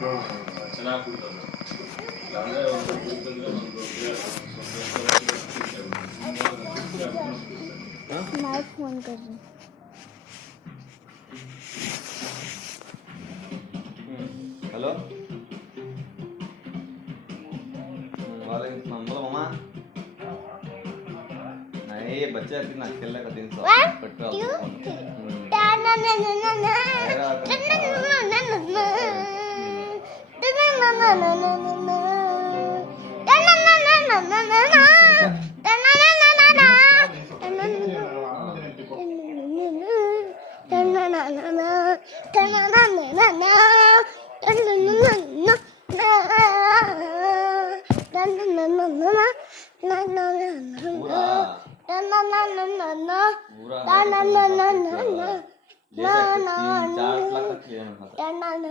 ಚೆನ್ನಾಗಿ ಕುಡ್ತದೆ. ಇಲ್ಲಾಂದ್ರೆ ಒಂದು ಕುಡಿತಂದ್ರೆ ಒಂದು फोन कर रही हेलो वालेकुम बोलो मामा नहीं बच्चे ना खेलने का दिन सो कट पूरा